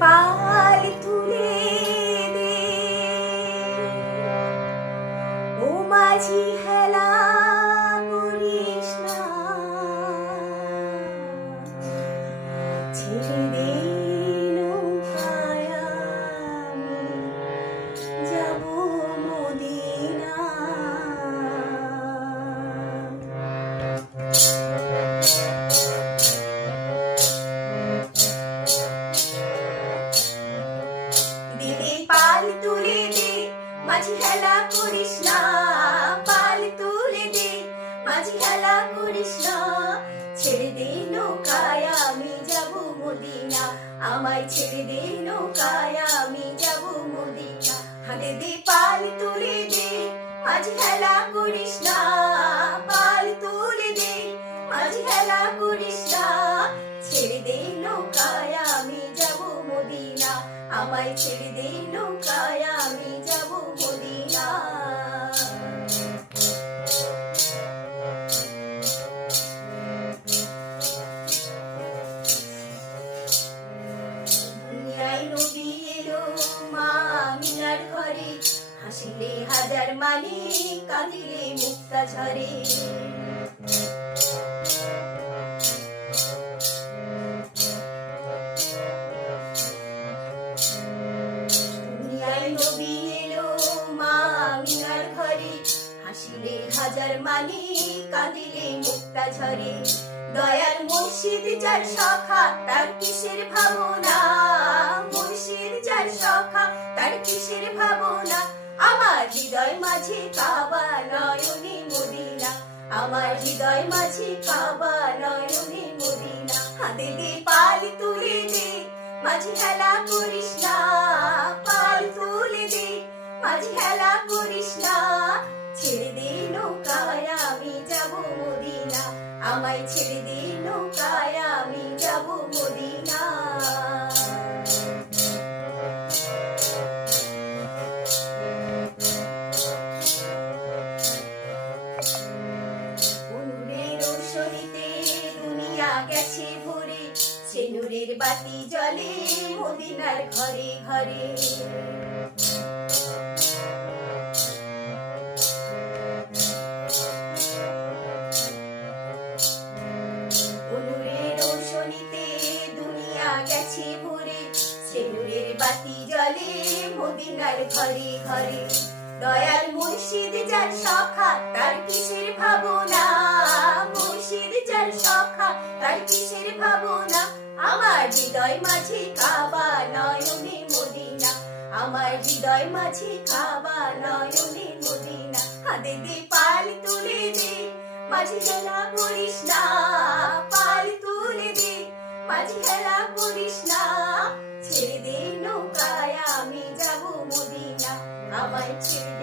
পাল তুলে দে ও মাঝি হেলা করিস না ছেড়ে দে নৌকায় আমি যাব মদিনা পাল তুলে দে মাঝি হেলা করিস না পাল তুলে দে মাঝি হেলা করিস না ছেড়ে দে নৌকায় আমি যাব মদিনা আমায় ছেড়ে দে নৌকায় আমি যাব মদিনা হাতে দে পাল তুলে দে মাঝি হেলা করিস না পাল তুলে দে মাঝি হেলা করিস না ছেড়ে দে নৌকায় আমি যাব মদিনা আমায় ছেড়ে দে নৌকায় আমি যাব মদিনা দুনিয়ায় নবী এলো মা আমিনার ঘরে হাসিলে হাজার মানি কাঁদিলে মুক্তা ঝরে নবী এলো মা আমিনার ঘরে হাসিলে হাজার মানি কাঁদিলে মুক্তা ঝরে দয়াল মুর্শিদ যার সখা তার কিসের ভাবনা মুর্শিদ যার সখা তার কিসের ভাবনা আমার হৃদয় মাঝে কাবা নয়নে মদিনা আমার হৃদয় মাঝে কাবা নয়নে মদিনা হাতে দে পাল তুলে দে মাঝি হেলা করিস না পাল তুলে দে মাঝি হেলা করিস না ছেড়ে দে নৌকায় আমি যাব মদিনা আমায় ছেড়ে দে নৌকায় আমি যাব মদিনা নূরের রোশনীতে দুনিয়া গেছে ভরে সে নূরের বাতি জ্বলে মদিনার ঘরে ঘরে নূরের রোশনীতে দুনিয়া গেছে ভরে সে নূরের বাতি জ্বলে মদিনার ঘরে ঘরে দয়াল মুর্শিদ যার সখা তার কিসের ভাবনা মুর্শিদ যার সখা তার কিসের ভাবনা আমার হৃদয় মাঝে কাবা নয়নে মদিনা আমার হৃদয় মাঝে কাবা নয়নে মদিনা হাতে দে পাল তুলে দে মাঝি হেলা করিস না পাল তুলে দে মাঝি হেলা করিস না ছেড়ে দে নৌকায় আমি যাব মদিনা আমায় ছেড়ে